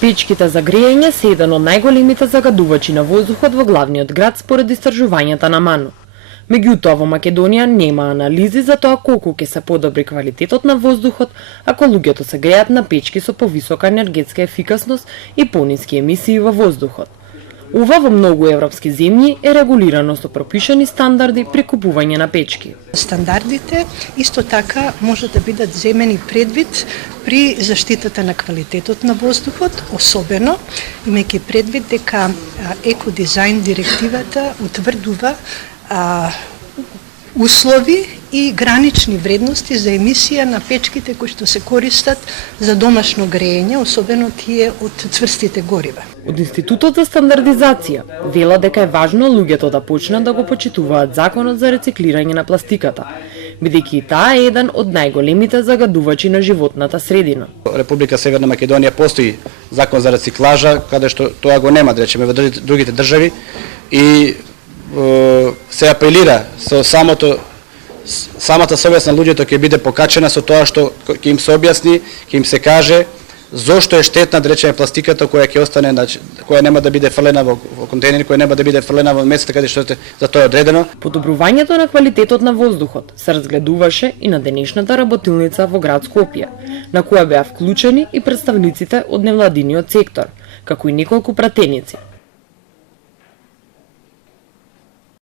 Печките за грејење се еден од најголемите загадувачи на воздухот во главниот град според истражувањата на МАНУ. Меѓутоа, во Македонија нема анализи за тоа колку ќе се подобри квалитетот на воздухот ако луѓето се грејат на печки со повисока енергетска ефикасност и пониски емисии во воздухот. Ова во многу европски земји е регулирано со пропишани стандарди при купување на печки. Стандардите исто така може да бидат земени предвид при заштитата на квалитетот на воздухот, особено имајќи предвид дека екодизајн директивата утврдува услови и гранични вредности за емисија на печките кои што се користат за домашно грејење, особено тие од цврстите горива. Од Институтот за стандардизација вела дека е важно луѓето да почнат да го почитуваат законот за рециклирање на пластиката, бидејќи таа е еден од најголемите загадувачи на животната средина. Република Северна Македонија постои закон за рециклажа, каде што тоа го нема, да речеме, во другите држави, и се апелира со самата совест на луѓето ќе биде покачена со тоа што ќе им се објасни, ќе им се каже зошто е штетна, да речеме, пластиката која ќе остане, која нема да биде фрлена во контейнери, која нема да биде фрлена во местата каде што за тоа е одредено. Подобрувањето на квалитетот на воздухот се разгледуваше и на денешната работилница во град Скопје, на која беа вклучени и представниците од невладиниот сектор, како и неколку пратеници.